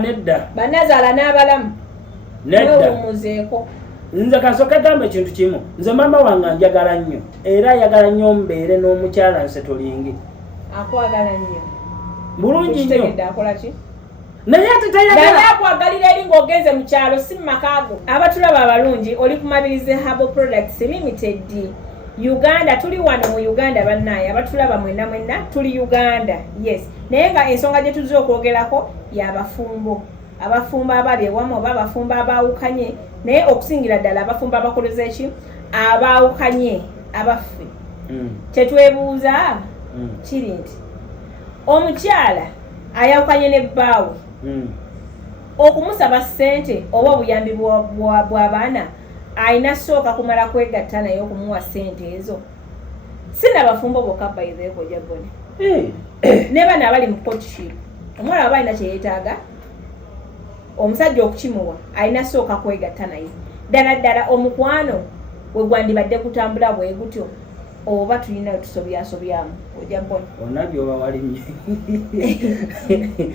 Nedda. Banazaala n'abalamu. Nedda. Muzeeko. Nze kasooka gamba ekintu kimu. Nze mama wange njagala nnyo. Era ayagala nnyo mbeere n'omukyala nse tolingi. Akwagala nnyo. Bulungi nnyo. Kitegedde akola ki? Naye ate tayagala. Naye akwagalira eri ng'ogenze mu kyalo si mu makaago. Abatulaba abalungi oli ku Mabirizi Herbal Products Limited. Uganda tuli wano mu Uganda bannaye abatulaba mwenna tuli Uganda. Yes. Naye nga ensonga gye tuzze okwogerako y'abafumbo. Abafumbo abali ewamu oba abafumbo abaawukanye naye okusingira ddala abafumbo abakoleza eki abaawukanye abaffe. Kyetwebuuza kiri nti omukyala ayawukanye ne bbaawe okumusaba ssente oba obuyambi bw'abaana ayina sooka kumala kwegatta naye okumuwa ssente ezo. Si n'abafumbo bokka bayizeeko jabbone. Ne bano abali mu courtship omwana aba alina kye yeetaaga omusajja okukimuwa alina sooka kwegatta naye. Ddala omukwano we gwandibadde kutambula bwe gutyo oba tulina tusobyasobyamu ojabbone. Olina gy'oba walimye.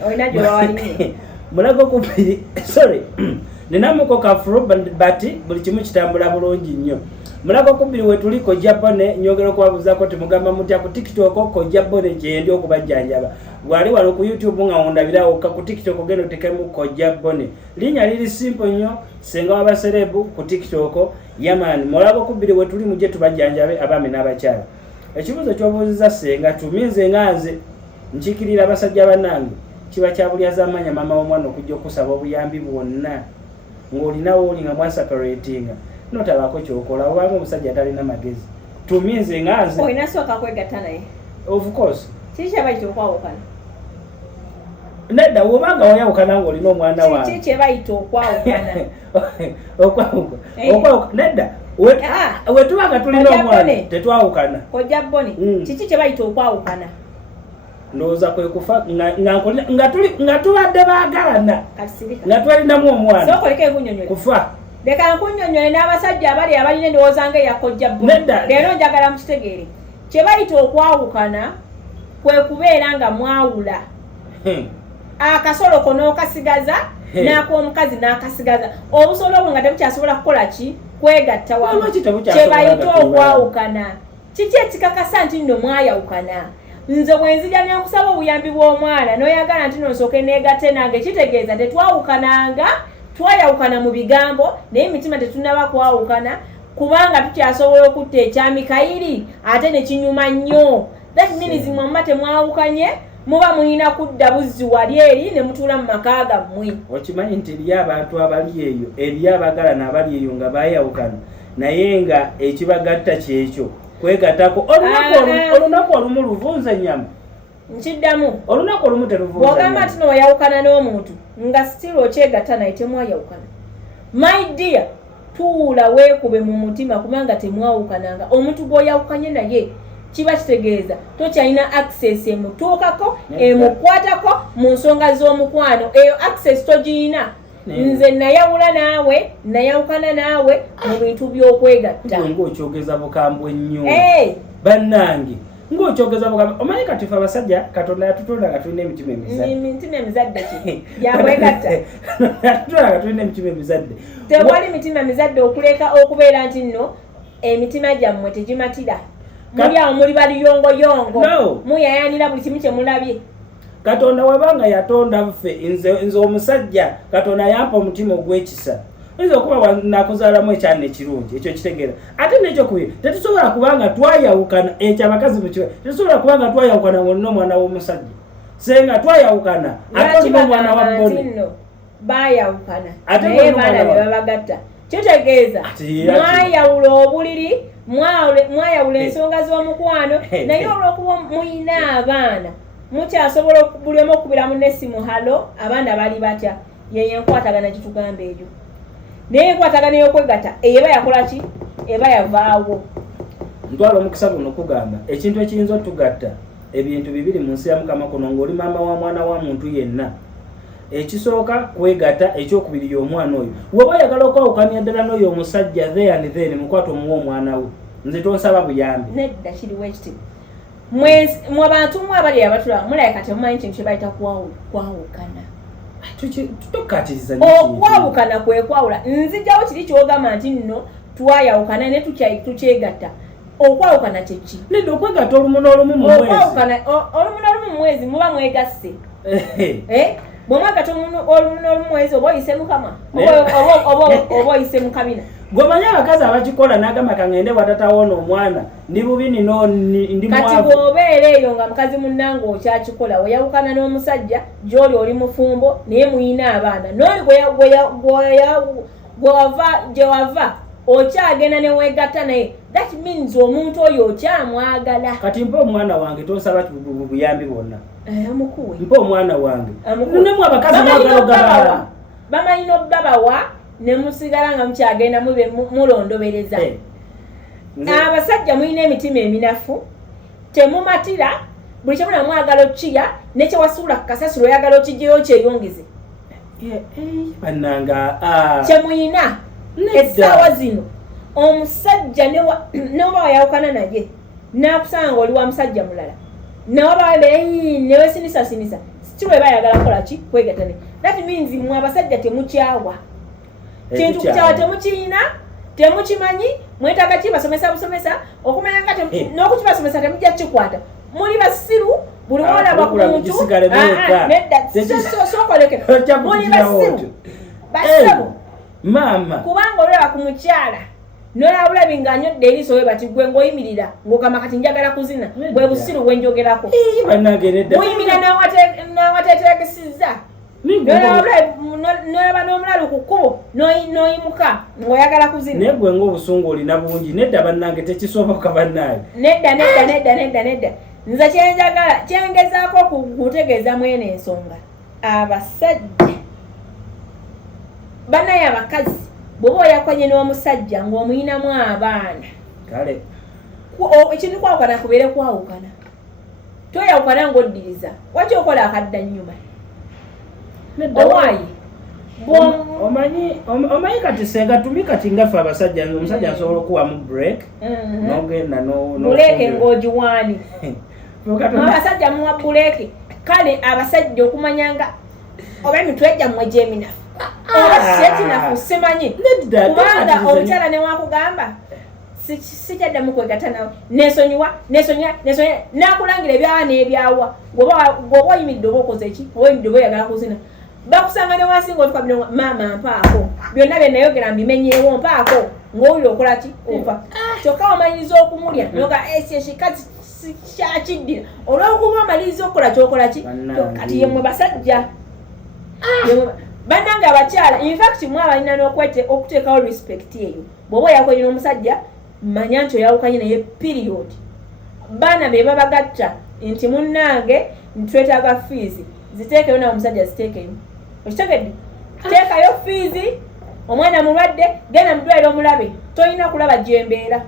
Olina gy'oba walimye. Mulago kubiri sorry ninamuko kafuro bati buli kimu kitambula bulungi nnyo. Mulago kubiri we tuliko Jabbone nyogero kwabuzaako temugamba mutya ku TikTok ko Jabbone gye ndi okubajjanjaba. Gwali wano ku YouTube nga ondabirawo ku TikTok ogenda otekemu ko Jabbone. Linnya liri simple nnyo senga w'abaserebu ku TikTok yaman. Mulago kubiri we tuli mujje tubajjanjabe abaami n'abakyala. Ekibuzo ky'obuuziza senga tuminze nganze nkikirira abasajja bannange kiba kyabulyaza amanya mama w'omwana okujja okusaba obuyambi bwonna ng'olinawo oli nga mwaseparatinga notabaako kyokola obanga omusajja talina magezi tuminze nganze. Olina sooka kwegatta naye. Of course. Kiki kye bayita okwawukana? Nedda wobanga wayawukana ng'olina omwana wange. Kiki kye bayita okwawukana? Okwawukana. Nedda wetubanga tulina omwana tetwawukana. Ko Jabbone kiki kye bayita okwawukana? Ndowooza kwe kufa nga tubadde baagalana nga twalinamu omwana. Sookoleko enkunyonyola. Kufa. Leka nkunyonnyole n'abasajja abali abalina endowooza nga eya Kojja Bbone. Leero njagala mukitegeere. Kye bayita okwawukana kwe kubeera nga mwawula. Akasolo ko n'okasigaza n'ak'omukazi n'akasigaza. Obusolo obwo nga tebukyasobola kukola ki? Kwegatta wamu. Kye bayita okwawukana. Kiki ekikakasa nti nno mwayawukana? Nze bwe nzija n'okusaba obuyambi bw'omwana n'oyagala nti nosooke neegatte nange kitegeeza tetwawukananga. Twayawukana mu bigambo naye emitima tetunaba kwawukana kubanga tukyasobola okutta ekyamikayiri ate ne kinyuma nnyo. That means mwamba temwawukanye muba mulina kudda buzzi wali eri ne mutuula mu maka gammwe. Okimanyi nti eriyo abantu abali eyo eriyo abagalana abali eyo nga baayawukana naye nga ekibagatta kyekyo kwegattako olunaku olumu luvunze nnyama. Nkiddamu olunaku olumu teruvunza. Bw'ogamba nti n'oyawukana n'omuntu nga still okyegatta naye temwayawukana. My dear, tuula weekube mu mutima kubanga temwawukananga. Omuntu gw'oyawukanye naye kiba kitegeeza tokyalina access emutuukako emukwatako mu nsonga z'omukwano. Eyo access togiyina. Nze nayawula naawe nayawukana naawe mu bintu by'okwegatta. Ng'okyogeza bukambwe nnyo. Bannange ng'okyogeza bukambwe. Omanyi kati ffe abasajja Katonda yatutonda nga tulina emitima emizadde. Emitima emizadde ki? Gyakwegatta. Yatutonda nga tulina emitima emizadde. Tewali mitima mizadde okuleka okubeera nti nno emitima gyammwe tegimatira. Muli awo muli baliyongoyongo. Muyayanira buli kimu kye mulabye. Katonda wabanga yatonda ffe nze omusajja Katonda yampa omutima ogw'ekisa. Nze okuba nakuzaalamu ekyana ekirungi ekyo kitegeera. Ate n'ekyo kubi tetusobola kubanga twayawukana ekyo abakazi mu kiba tetusobola kubanga twayawukana ng'olina omwana w'omusajja. Senga twayawukana ate olina omwana wa Bbone. Baayawukana naye baana be babagatta. Kitegeeza mwayawula obuliri mwayawula ensonga z'omukwano naye olw'okuba muyina abaana mukyasobola buli omu okubira mu nessimu halo abaana bali batya yeyo enkwatagana gitugamba egyo. Naye enkwatagana ey'okwegatta eba yakola ki? Eba yavaawo. Ntwala omukisa guno okugamba ekintu ekiyinza otugatta ebintu bibiri mu nsi ya Mukama kuno ng'oli maama wa mwana wa muntu yenna. Ekisooka kwegatta ekyokubiri y'omwana oyo. Woba oyagala okwawukanya ddala n'oyo omusajja there and then mukwata omuwa omwana we. Nze tonsaba buyambi. Nedda kiriwo ekitiibwa. mwe bantu mwe abali abatula muleka temumanyi kintu kyebayita kwawukana okwawukana kwe kwawula nzijjawo kiri kyogamba nti nno twayawukana ne tukyegatta okwawukana kyeki nedda okwegatta olumu n'olumu mu mwezi olumu n'olumu mu mwezi muba mwegasse bwe mwegatta olumu n'olumu mu mwezi oba oyise mukama oba oyise mukabina gwemanyi abakazi abakikola n'agamba kangende watatawoona omwana ndi bubi nino ndi mwavu kati bw'obeera eyo nga mukazi munnanga okyakikola oyawukana n'omusajja gy'oli oli mufumbo naye muyina abaana n'oli gye wava okyagenda ne weegatta naye that means omuntu oyo okyamwagala kati mpa omwana wange tosaba buyambi bwonna amukuwe mpa omwana wange nemu abakazi bagalogala bamanyi n'obbabawa ne musigala nga mukyagenda mube mulondobereza abasajja mulina emitima eminafu temumatira buli kyemuna mwagala okkiya nekyewasuula ku kasasiro oyagala okkiggyeyo kyeyongeze bannanga kyemuyina essaawa zino omusajja neoba wayawukana naye nakusanga nga oli wa musajja mulala newesinisa kiwe bayagala kukolaki kwegatane that means mwe abasajja temukyawa kintu kukyawa temukiyina temukimanyi mwetaaga kibasomesa okumanya nga n'okukibasomesa temujja kikwata muli basiru buli wolaba ku muntu sokoleke muli basiru basabo mama kubanga olaba ku mukyala nolabulabi ng'anyodde eriiso we bati gwe ng'oyimirira ng'ogamba kati njagala kuzina bwe busiru bwe njogerako muyimirira n'awateeterekesizza nolaba n'omulalu ku kkubo n'oyimuka ng'oyagala kuzina naye gwe ng'obusungu olina bungi nedda bannange tekisoboka bannange nedda nze kyenjagala kyengezaako okugutegeeza mwene ensonga abasajja bannaye abakazi bw'oba oyakwanye n'omusajja ng'omuyinamu abaana kale ekintu kwawukana kubeere kwawukana toyawukana ng'oddiriza waki okola akadda nnyuma owaayi omanyi kati senga tumi kati ngaffe abasajja omusajja asobola okuwamu break nogenda buleeke ng'ogiwaani abasajja muwa buleeke kale abasajja okumanyanga oba emitwe gyammwe gyeminafu oba sekinafu simanyi kubanga omukyala newakugamba sikyaddamu kwegatta nawe nesonyiwa nakulangira ebyawa n'ebyawa gwoba oyimidde oba okoze eki oba oyimidde oba oyagala kuzina bakusanga newansi ng'otuka bino maama mpaako byonna byenayogera mbimenyeewo mpaako ng'owulira okolaki ofa kyokka omanyiriza okumulya noga ekikazi kyakiddira olw'okuba omaliriza okukola kyokolaki kati yemwe basajja bannange abakyala infact mwe abalina n'okuteekawo respect eyo bw'oba oyakwanye n'omusajja manya nti oyawukanye naye period baana be babagatta nti munnange ntwetaaga fiizi ziteekeyo nawe omusajja ziteekeyo okitegedde teekayo fiizi omwana mulwadde genda mudwaliro omulabe tolina kulaba gyembeera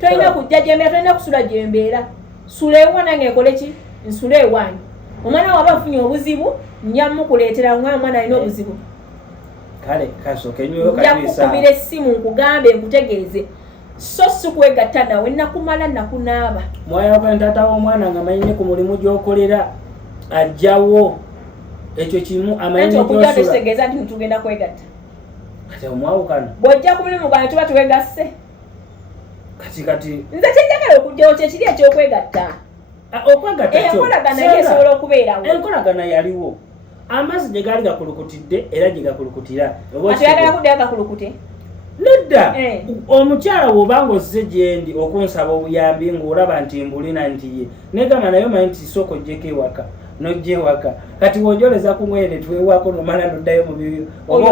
tolina kujja gyembeera tolina kusula gyembeera sula ewa nange ekole ki nsula ewanyu omwana waba nfunye obuzibu nja mukuleetera omwana alina obuzibu kale kasooke nyo jakukubira essimu nkugambe nkutegeeze so si kwegatta nawe nakumala nakunaaba mwayawukana taata w'omwana nga amanyine ku mulimu gy'okolera ajjawo ekyo kimu amanyine gy'osula tekitegeeza nti ntugenda kwegatta kati omwawukana bw'ojja ku mulimu gwange tuba twegasse kati nze kyenjagala okujjawo kyekiri ekyokwegatta okwegatta enkolagana yesobola okubeerawo enkolagana yaliwo amazzi gye gaali gakulukutidde era gye gakulukutira atuyagala kuddayo gakulukute nedda omukyala bw'obanga ozze gyendi okunsaba obuyambi ng'olaba nti mbulina nti ye negamba naye omanyi nti sooka ojjeko ewaka n'ojja ewaka kati w'ojoleza ku mwene twewako nomala noddayo mu bibyo oba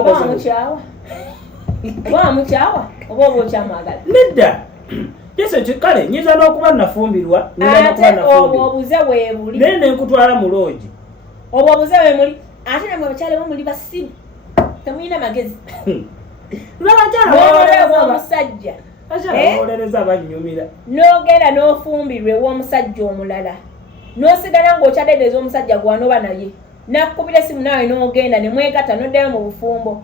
wamukyawa oba oba okyamwagala nedda yeso kale nyiza n'okuba nafumbirwa ate obwo obuze weebuli naye nenkutwala mu loogi obwo obuze weemuli ate namwe abakyala bomuli basibu temulina magezi omusajja olereza abanyumira n'ogenda n'ofumbirwa ew'omusajja omulala n'osigala ng'okyadedeeza omusajja gwanoba naye nakukubira essimu naawe n'ogenda ne mwegatta n'oddayo mu bufumbo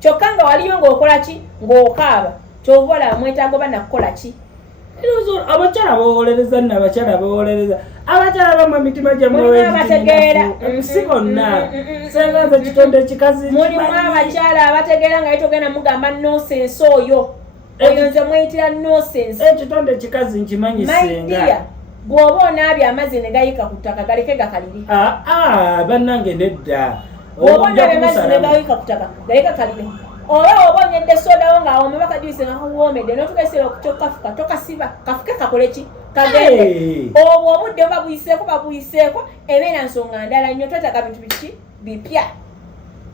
kyokka nga waliyo ng'okola ki ng'okaaba kyova olaba mwetaaga oba nakukola ki abakyala bawolereza n'abakyala bawolereza abakyala bamwe mitima gyamwe abategeera si bonna senga nze kitonde kikazi mulimu abakyala abategeera nga yitogenda mugamba nonsense oyo nze mweyitira nonsense ekitonde kikazi nkimanyi senga bw'oba onaabya amazzi ne gayika ku ttaka galeke gakalire bannange nedda bw'oba onaabya amazzi ne gayika ku ttaka galeke kalire oba oba onyedde sodawo ng'awome bakajuyise nga kawoomedde n'otugesera okukyokafuka tokasiba kafuke kakole ki kagende obwo obudde babuyiseeko ebeera nsonga ndala nnyo twetaaga bintu biki bipya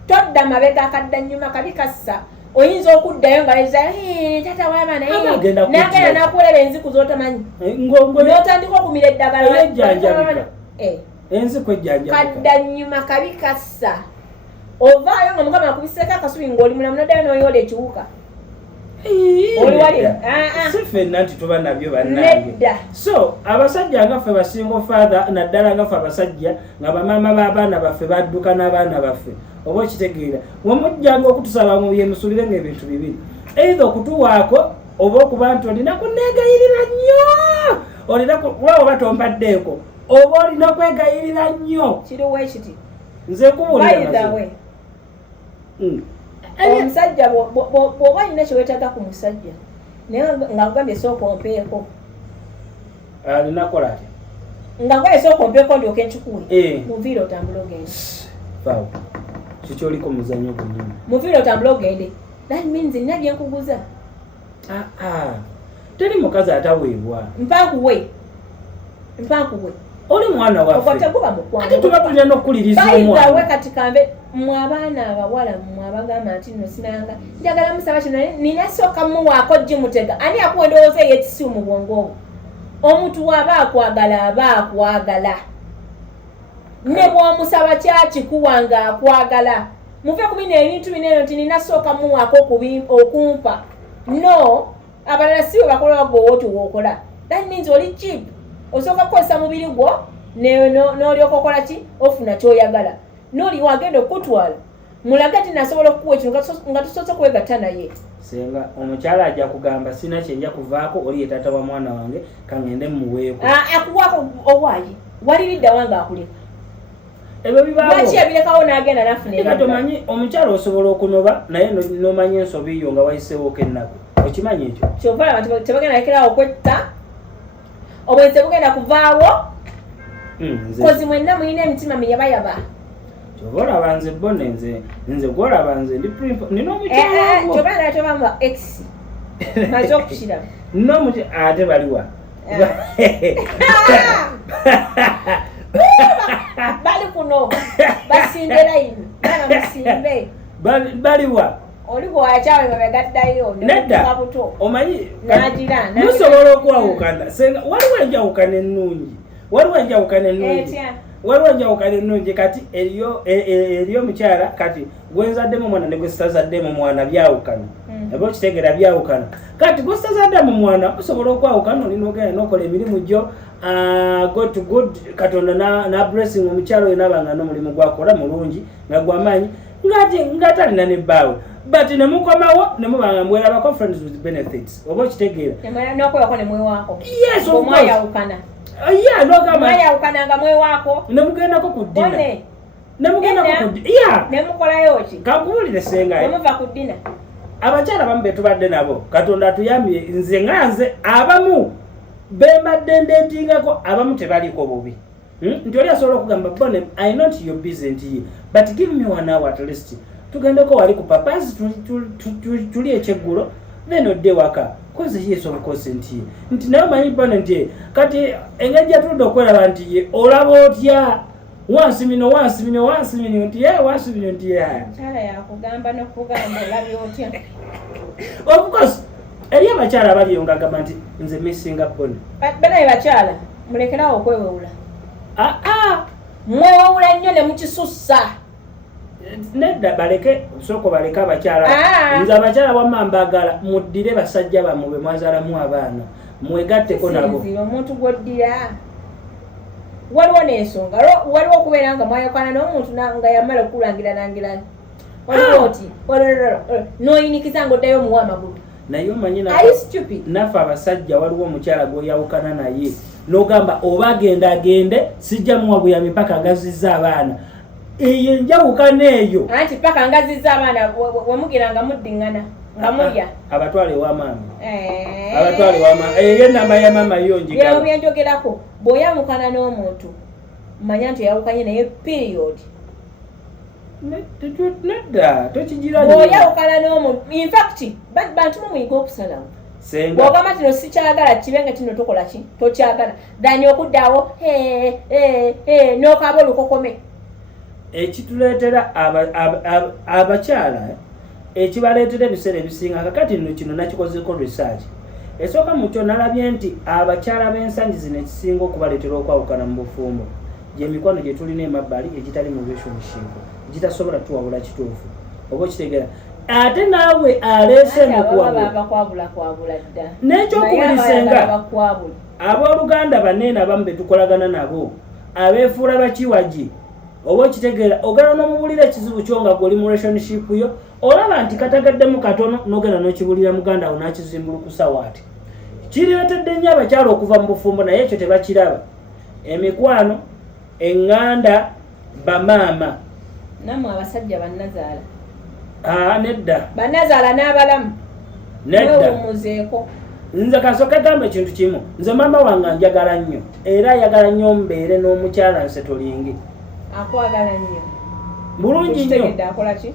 todda mabega akaddannyuma kabi kassa oyinza okuddayo nga leza tata w'abaana n'agenda n'akuwolera enziku z'otamanyi n'otandika okumira eddagala enziku ejjanjabika kaddannyuma kabi kassa ovaayo nga mukama akubiseeko akasubi ng'oli mulamu noddayo n'oyola ekiwuka oli wali si ffenna nti tuba nabyo bannange so abasajja nga ffe basingo father naddala nga ffe abasajja nga bamaama b'abaana baffe badduka n'abaana baffe oba okitegeera wemujjanga okutusaba mu byemusulire ng'ebintu bibiri eitha okutuwaako oba okuba nti olina kunneegayirira nnyo olina kuba oba tompaddeeko oba olina kwegayirira nnyo kiriwo ekiti nze kubuulira omusajja bw'oba alina kyewetaaga ku musajja naye nga nkugambye sooka ompeeko alinakola atya nga nkugambye sooka ompeeko ndyoke nkikuwe muviire otambule ogende kikyoliko muzannyo gwennyini muviire otambule ogende that means nina byenkuguza teri mukazi ataweebwa mpankuwe oli mwana waffe ate tuba tulina n'okukuliriza omwana kati kambe mwe abaana abawala mwe abagamba nti nno sinanga njagala musaba kino nina sooka muwaako gimutega ani akuwa endowooza ey'ekisimu mu bwongo obwo omuntu aba akwagala ne bw'omusaba kyakikuwa ng'akwagala muve ku bino ebintu bineeno nti nina sooka muwaako okumpa no abalala si we bakola bagwe oti wookola that means oli cheap osooka kukozesa mubiri gwo n'olyoka okola ki ofuna kyoyagala n'oli wagenda okutwala mulaga ti nasobola okukuwa ekyo nga tusoose kwegatta naye senga omukyala ajja kugamba sina kyenja kuvaako oli ye taata wa mwana wange kangende mumuweeko akuwaako owaayi waliridda wange akuleka ebyo bibaawo lwaki ebirekawo n'agenda nafuna tomanyi omukyala osobola okunoba naye n'omanyi ensobi yo nga wayiseewooko ennaku okimanyi ekyo kyova abantu tebagenda lekerawo okwetta obwenzi bugenda kuvaawo kozi mwenna mulina emitima miyabayaba kyova olaba nze bone nze gwolaba nze ndi nina omukyala kyobana tobamuba x maze okukiramu ate baliwa bali kuno basimbe layini bana musimbe baliwa oli bw'akyawe nga begaddayo nedda omanyi musobola okwawukana senga waliwo enjawukana ennungi kati eriyo omukyala kati gwenzaddemu omwana ne gwesitazaddemu omwana byawukana aba okitegeera byawukana kati gwesitazaddemu omwana osobola okwawukana olina ogenda n'okola emirimu gyo good to good katonda na blessing omukyala oyo nabanga n'omulimu gwakola mulungi nga gwamaanyi ngatalina ne bbaawe but nemukomawo nemubanga mwerabako friends with benefits oba okitegeera nokwewako nemwewaako yes omwayawukana mwayawukananga mwewaako nemugendako ku ddina nemukolayo ki kankubulire senga nemuva ku ddina abakyala bamu betubadde nabo katonda atuyambye nze nga nze abamu bembadde ndeetingako abamu tebaliko bubi nti oli asobola okugamba bone I know nti you're busy nti but give me 1 hour at least tugendeko wali ku papazi tuli ekyeggulo then odde waka kozi yesu obukose nti nawe manyi bone nti kati engeri gyatuludde okweraba nti ye olaba otya wansi mino nti wansi mino nti kyala yakugamba nokugamba olabye otya of course eri abakyala abaliyo ngagamba nti nze missinga bone banaye bakyala mulekerawo okwewewula mwewewula nnyo ne mukisussa nedda baleke soko baleke abakyala nze abakyala wamma mbagala muddire basajja bammwe be mwazaalamu abaana mwegatteko nabo omuntu gwoddira waliwo n'ensonga waliwo okubeera nga mwayokana n'omuntu nga yamala okulangira waliwo oti n'oyinikiza nga oddayo omuwa amagulu naye omanyi stupid naffe abasajja waliwo omukyala gw'oyawukana naye n'ogamba oba agende sijja muwa buyambi paka agazizza abaana eyo enjawukana eyo anti paka ngazizza abaana wemugira nga muddiŋŋana nga mulya abatwale wa maama abatwale wa maama eyo enamba ya maama yo njigala byenjogerako bw'oyawukana n'omuntu manya nti oyawukanye naye period nedda tokigira bw'oyawukana n'omuntu in fact bantu mumwiga okusalawo bw'ogamba kino sikyagala kibe nga kino tokola ki tokyagala dani okuddaawo n'okaaba olukokome ekituleetera abakyala ekibaleetera ebiseera ebisinga kakati nno kino nakikozeko research esooka mukyo nalabye nti abakyala b'ensangi zino ekisinga okubaleetera okwawukana mu bufumbo gy'emikwano gye tulina emabbali egitali mu relationship gitasobola tuwabula kituufu oba okitegeera ate naawe aleese mukwabula dda n'ekyokubirisenga abooluganda banene abamu betukolagana nabo abeefuula bakiwagi oba okitegeera ogenda n'omubulira ekizibu kyo nga gwoli mu relationship yo olaba nti katagaddemu katono n'ogenda n'okibulira muganda wo n'akizimbulukusa waati kireetedde nnyo abakyala okuva mu bufumbo naye ekyo tebakiraba emikwano eŋŋanda bamaama nammwe abasajja bannazaala nedda bannazaala n'abalamu neddamuzeeko nze kasooka gamba ekintu kimu nze maama wange njagala nnyo era ayagala nnyo mbeere n'omukyala nse tolingi akwagala nnyo bulungi nnyo akola ki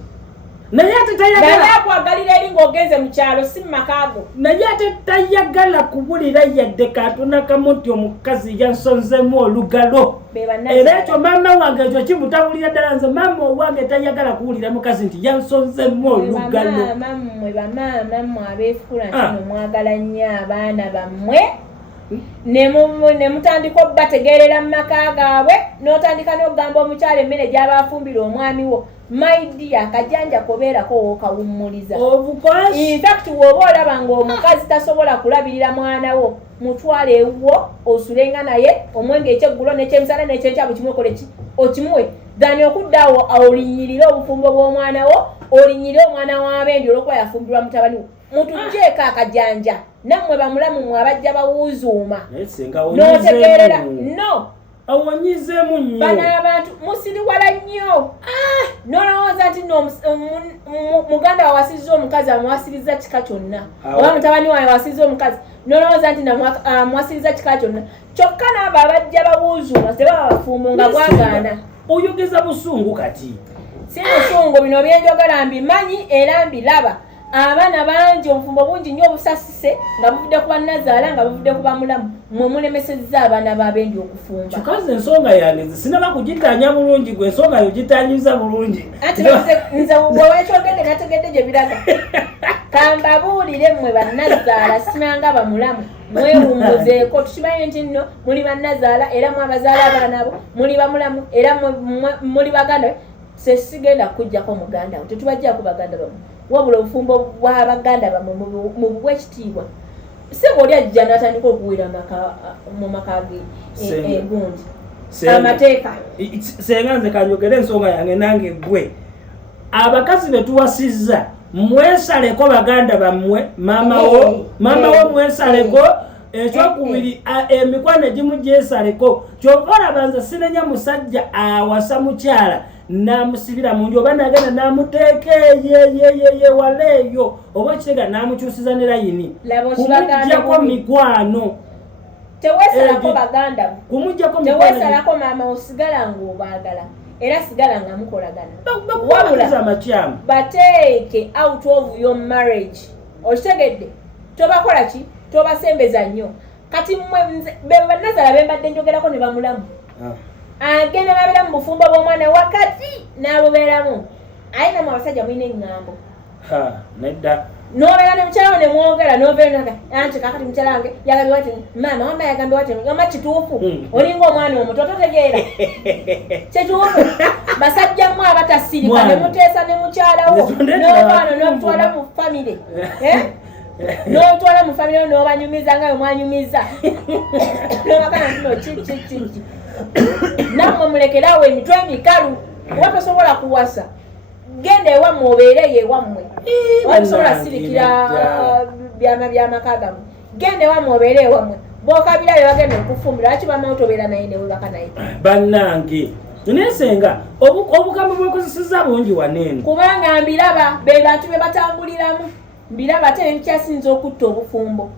naye ate tayagala akwagalira eri ng'ogenze mu kyalo si mu makaago naye ate tayagala kubulira yadde katona kamuti omukazi yansonzemu olugalo era ekyo maama wange ekyo kimutabulira ddala nze maama owange tayagala kuwulira mukazi nti yansonzemu olugalo mmwe bamaama mmwe abeefuula ntino mwagala nnyo abaana bammwe ne mutandika obbategeerera mu maka gaabwe n'otandika n'okugamba omukyala emmere gy'aba afumbira omwami wo maidi akajanja kobeerako wookawummuliza in fact w'oba olaba ng'omukazi tasobola kulabirira mwana wo mutwale ewuwo osulenga naye omwenge ekyeggulo n'ekyemisana n'ekyenkya bukimuwe okimuwe dani okuddaawo olinyirire obufumbo bw'omwana wo olinyirire omwana w'abendi olw'okuba yafumbirwa mutabani wo mutugjeeko akajanja nammwe bamulamu mwe abajja bawuuzuuma n'otegeerera no awonyizemu nnyo bano abantu musiriwala nnyo n'olowooza nti muganda wawe wasizza omukazi amuwasiriza kika kyonna oba mutabani wawe wasizza omukazi n'olowooza nti amuwasiriza kika kyonna kyokka n'abo abajja bawuuzuuma tebaba bafumbo nga bwagaana oyogeza busungu kati si busungu bino byenjogera mbimanyi era mbiraba abaana bangi obufumbo bungi nnyo obusasise nga buvudde ku bannazaala nga buvudde ku bamulamu mwe mulemesezza abaana b'abendi okufumba kikazi ensonga yange sinaba kugitanya bulungi gwe ensonga yo gitanyiza bulungi anti nze wewekyogedde nategedde gye biraga kambabuulire mmwe bannazaala simanga bamulamu mwewummuzeeko tukimanyi nti nno muli bannazaala era mwabazaala abaana abo muli bamulamu era muli baganda sesigenda kujjako muganda wo tetubajjako baganda bamu wabula obufumbo bw'abaganda bamwe mu bwekitiibwa si ng'oli ajja n'atandika okuwera mu maka ge gundi amateeka senga nze kanjogera ensonga yange nange gwe abakazi be tuwasizza mwesaleko baganda bammwe maama wo mwesaleko ekyokubiri emikwano egimu gyesaleko kyova olaba nze sinenya musajja awasa mukyala namusibira mu nju oba nagenda namuteeka waleeyo oba kitega namukyusiza ne layini kumuggyako mikwano teweesalako baganda teweesalako maama osigala ng'obaagala era sigala nga mukolagana wabula amakyamu bateeke out of your marriage okitegedde tobakola ki tobasembeza nnyo kati bannazaala bembadde njogerako ne bamulamu agenda nabeera mu bufumbo bw'omwana wakati n'abubeeramu aye namwe abasajja mulina eŋŋambo nedda n'obeera ne mukyala ne mwogera n'obeera anti kakati mukyala wange yagambye wati maama wamba yagambye wati gamba kituufu olinga omwana omuto totegeera kituufu basajja mmwe abatasirika ne muteesa ne mukyalawo n'obaano n'omutwala mu famire n'otwala mu famire n'obanyumiza nga bwemwanyumiza n'obakana ntino kiki nammwe mulekerawo emitwe emikalu oba tosobola kuwasa genda ewammwe obeereyo ewammwe oba tosobola sirikira byamaka gamu gende wamu obeere wamwe bw'okabira be bagenda okufumbira lwaki bamawo tobeera naye ne webaka naye bannange nesenga obugambo bwekozeseza bungi waneeno kubanga mbiraba be bantu be batambuliramu mbiraba ate ebikyasinza okutta obufumbo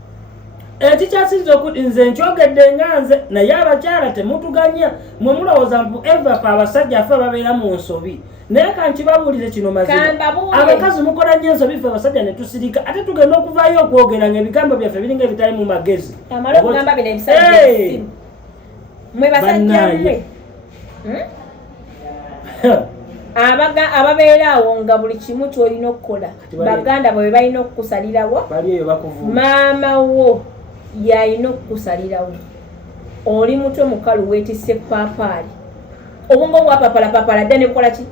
ekikyasinza nze nkyogedde nga nze naye abakyala temutuganya mwe mulowooza mbu eva fe abasajja fe babeera mu nsobi naye kankibabuulire kino mazima abakazi mukola nnyo ensobi ffe abasajja ne tusirika ate tugenda okuvaayo okwogera nga ebigambo byaffe biringa ebitali mu magezi amala okugamba bino ebisajja mwe basajja mmwe ababeera awo nga buli kimu kyolina okukola baganda bwe balina okukusalirawo maama wo yalina okukusalirawo oli mutwe mukalu weetisse paapaali obwongo bwapapalapapala dda ne bukola ki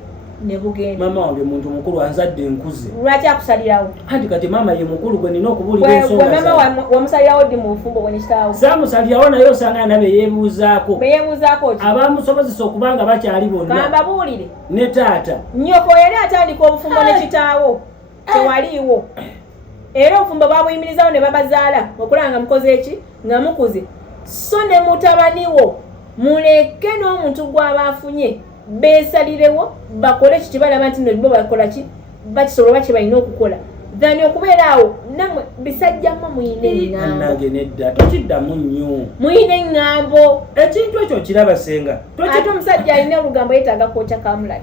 ne bugenda maama wange muntu mukulu anzadde enkuze lwaki akusalirawo anti kati maama ye mukulu gwe nina okubuulira ensonga maama wamusalirawo ddi mu bufumbo bwe nekitaawo saamusalirawo naye osanga na beyeebuuzaako ki abamusobozesa okubanga bakyali bonna kambabuulire ne taata nnyoko yali atandika obufumbo ne kitaawo tewaliiwo era obufumbo babuyimirizawo ne babazaala okulaba nga mukoze eki nga mukuze so ne mutabaniwo muleke n'omuntu gw'abaafunye beesalirewo bakole ki tebalaba nti bo bakola ki bakisobola oba kye balina okukola thani okubeera awo nammwe bisajjamma muyina eŋŋambo nedda tokiddamu nnyo muyina eŋŋambo ekintu ekyo kiraba senga ate omusajja alina olugambo yeetaaga kwokya kamulayi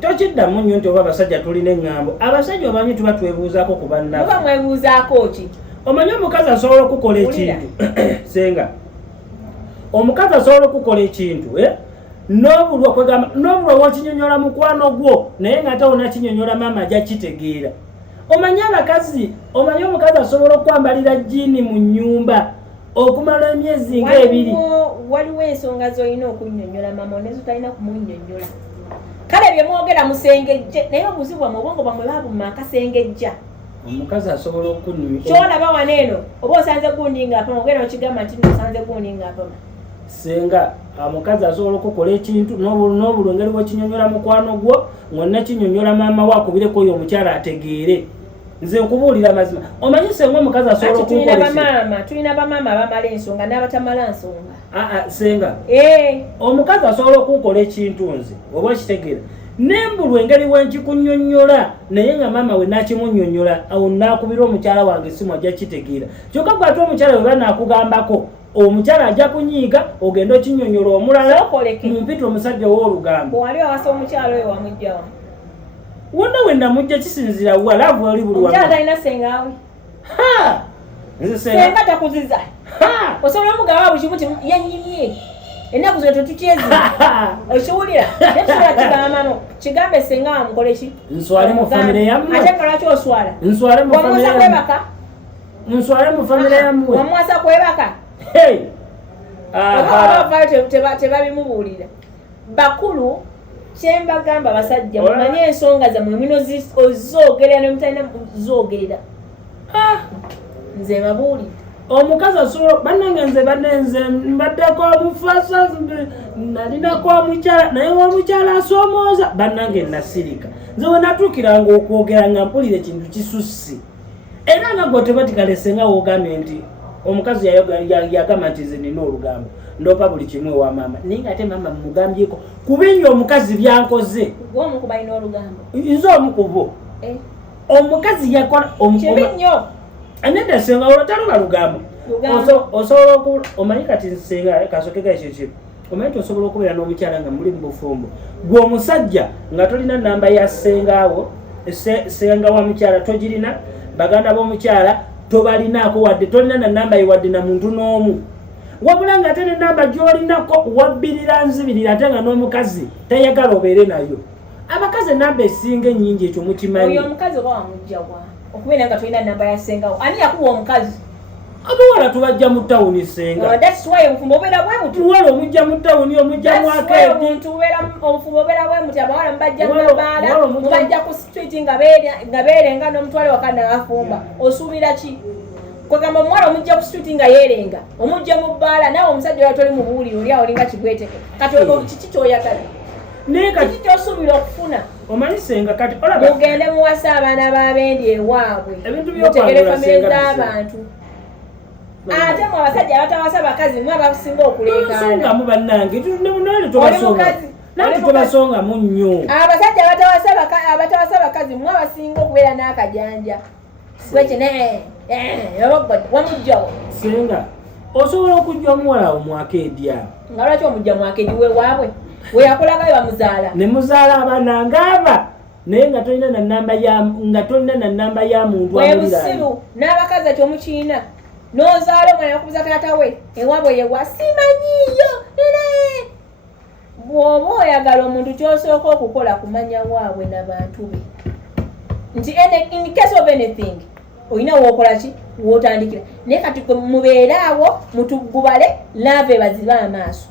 tokiddamu nnyo nti oba abasajja tulina eŋŋambo abasajja omanyi tuba twebuuzaako ku bannaffe oba mwebuuzaako ki omanyi omukazi asobola okukola ekintu senga omukazi asobola okukola ekintu n'obulwa kwegamba n'obulwa wakinyonyola mukwano gwo naye nga tawona kinyonyola maama ajja kitegeera omanyi omukazi asobola okwambalira jiini mu nnyumba okumala emyezi ng'ebiri waliwo ensonga z'olina okunnyonnyola maama onezo talina kumunnyonnyola kale bye mwogera musengejje naye obuzibu bwamwe obwongo bwamwe baabumma akasengejja omukazi asobola okunyumya kyolaba waneeno oba osanze gundi ng'apama ogenda okigamba nti nosanze gundi ng'apama senga omukazi asobola okukola ekintu n'obulwa engeri bwekinyonyola mukwano gwo ngonna kinyonyola maama we akubireko oyo omukyala ategeere nze nkubuulira mazima omanyi senga omukazi asobola tulina bamaama abamala ensonga n'abatamala nsonga senga omukazi asobola okukola ekintu nze oba okitegeera nembulwa engeri wenkikunyonyola naye nga maama we nakimunyonyola awo nakubira omukyala wange simu ajja kitegeera kyokka gwe ate omukyala we banakugambako omukyala ajja kunyiiga ogenda okinyonyola omulala mumpita omusajja ow'olugambo wali awasa omukyala oyo wamugjawa wonna we namujja kisinzira walaavu oli buli omukyala talina sengaawe senga takuziza osobola omugamba buli kimu ti yanyimye ennaku zino tetukyezi okiwulira netusobola kigambano kigambe senga wamukole ki nswale mu famire yammwe ate kalwaki oswala nswale mu famire yammwe kwebaka nswale mu famire yammwe wamuwasa kwebaka tebabimubuulira bakulu kyembagamba basajja mumanye ensonga zammwe mino ozoogerera nemutalina zoogerera nze babuulire omukazi asobola bannange nze mbaddeko omufasa nalinako omukyala naye omukyala asoomooza bannange nasirika nze we natuukiranga okwogera nga mpulira ekintu kisussi era nga gwe tebatikalesenga woogambye nti omukazi yagamba nti nze nina olugambo ndopa buli kimu ewa maama naye nga ate maama mugambyeko kubinga omukazi byankoze gwomukubalina olugambo nze omukubo omukazi yakola kibinyo anenda senga olwataloba lugambo osobola omanyi kati nsenga kasokega ekyo kimu omanyi ti osobola okubeera n'omukyala nga muli mu bufumbo gwe omusajja nga tolina namba ya sengaawo senga wa mukyala togirina baganda b'omukyala tobalinaako wadde tolina na namba ye wadde na muntu n'omu wabula nga ate nenamba gy'olinako wabbirira nzibirira ate nga n'omukazi tayagala obeere nayo abakazi enamba esinga ennyingi ekyo mukimanyi oyo omukazi oba wamugjawa okubeera nga tolina namba ya sengawo ani yakuwa omukazi amuwala tubajja mu tawuni senga that's why obufumbo obeera bwe muti muwala omujja mu tawuni omujja mu akeedi obufumbo obeera bwe muti abawala mubajja mubaala mubajja ku street nga beerenga n'omutwale wakana afumba osuubira ki kwegamba omuwala omujja ku street nga yeerenga omujja mu bbaala naawe omusajja oyo toli mubuulire oli awo olinga kigweteke kati kiki kyoyagala kiki ky'osuubira okufuna omanyi senga kati olaba mugende muwasa abaana b'abendi ewaabwe ebintu mutegere by'okwangula famire senga z'abantu ate mu abasajja abatawasa bakazi mwe abasinga okuleekaana mu bannange nale tobasongamu nnyo abasajja abatawasa bakazi mwe abasinga okubeera n'akajanja gwekyo wamugjawo senga osobola okujja omuwala wo mwakeedya nga lwaki omujja mwakeedi wewaabwe weyakolagayo bamuzaala ne muzaala abaana ngaaba naye nga tolina na namba ya muntu webusiru n'abakazi ati omukiina n'ozaala omwana yakubuza taata we ewaabwe yewa simanyiiyo bw'oba oyagala omuntu kyosooka okukola kumanya waabwe n'abantu be nti in case of anything olina wookola ki wootandikira naye kati mubeere awo mutugubale laave bazibe amaaso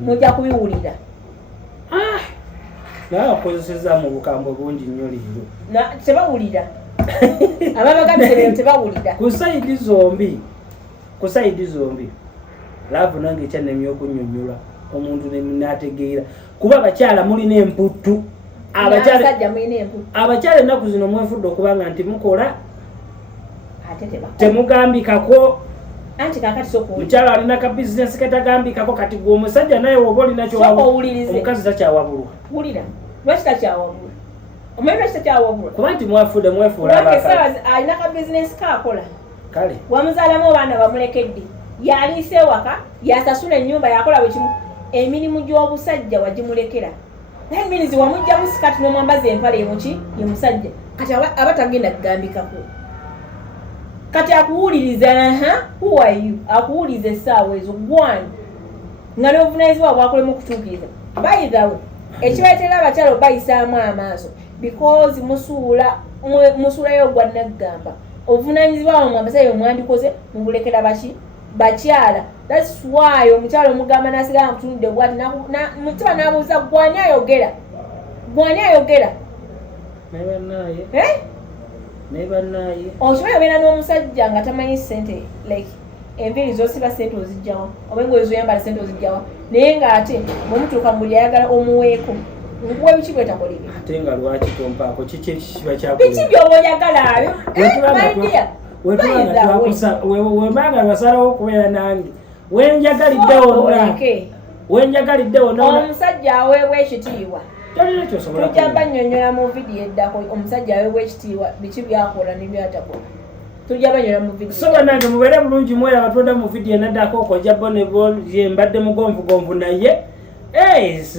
mujja kubiwulira naye akozeseza mu bukambwe bungi nnyo leero tebawulira ababagambisebero tebawulira ku sayidi zombi laavu nange ekyanemya okunnyonnyolwa omuntu nategeera kuba abakyala mulina emputtu abakyala ennaku zino mwefudde okubanga nti mukola temugambikako anti kakati mukyala alina ka bizinesi katagambikako kati gwe omusajja naye woba omukazi takyawabulwa wulira lwaki takyawabulwa omanyi lwaki takyawabulwa kuba nti mwafudde mwefuula alina ka bizinesi kakola kale wamuzaalamu abaana bamulekedde yaliisa ewaka yasasula ennyumba yakola bwe kimu emirimu gy'obusajja wagimulekera naye minizi wamugjamu sikati n'omwambaza empale emuki ye musajja kati aba tagenda kugambikako kati akuwuliriza who are you akuwuliriza essaawa ezo gwani nga n'obuvunanyizibwa bwakolemu okutuukiriza by the way ekibaletera abakyala obayisaamu amaaso because musuulayo gwa naggamba obuvunanyizibwa bwamwe abasajja omwandikoze mubulekera bakyala. That's why omukyala omugamba nasigala mutunudde bwati mutima n'abuuza gwani ayogera naye bannaye okimanyi obeera n'omusajja nga tamanyi sente like enviiri zosiba sente ozijjawa oba engoye zoyambala sente ozijjawa naye ng'ate bwemutuuka mu buli ayagala omuweeko nkuwa biki bwetakolebwa ate nga lwaki tompaako kiki ekikiba biki by'oba oyagala wemanga lwasalawo okubeera nange wenjagalidde wonna omusajja aweebwa ekitiibwa tolina kyosobola tujja bannyonnyola mu vidiyo eddako omusajja aweebwa ekitiibwa biki byakola nebyatakola tujja banyola mu vidiyo so banange mubeere bulungi mwera batonda mu vidiyo enaddako okojja bonebo mbadde mugonvugonvu naye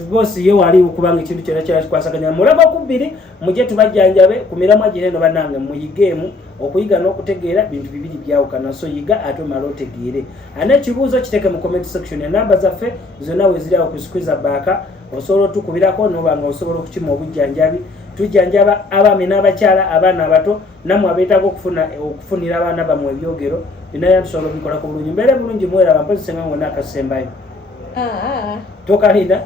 bosi ye wali kubanga ekintu kyonna kyona kikwasaganya mulaga okubiri mujje tubajjanjabe ku miramwa gineno bannange muyigeemu okuyiga n'okutegeera bintu bibiri byawukana so yiga ate omala otegeere anekibuuzo kiteeke mu comment section enamba zaffe zonna wezirawo ku squeeze baaka osobola otukubirako nobanga osobola okukima obujjanjabi tujjanjaba abaami n'abakyala abaana abato namwe abeetaaga okufunira abaana bamwe ebyogero binaye tusobola obikolako bulungi mbeere bulungi mweraba mpozisenga ngonna akasembayo tokalina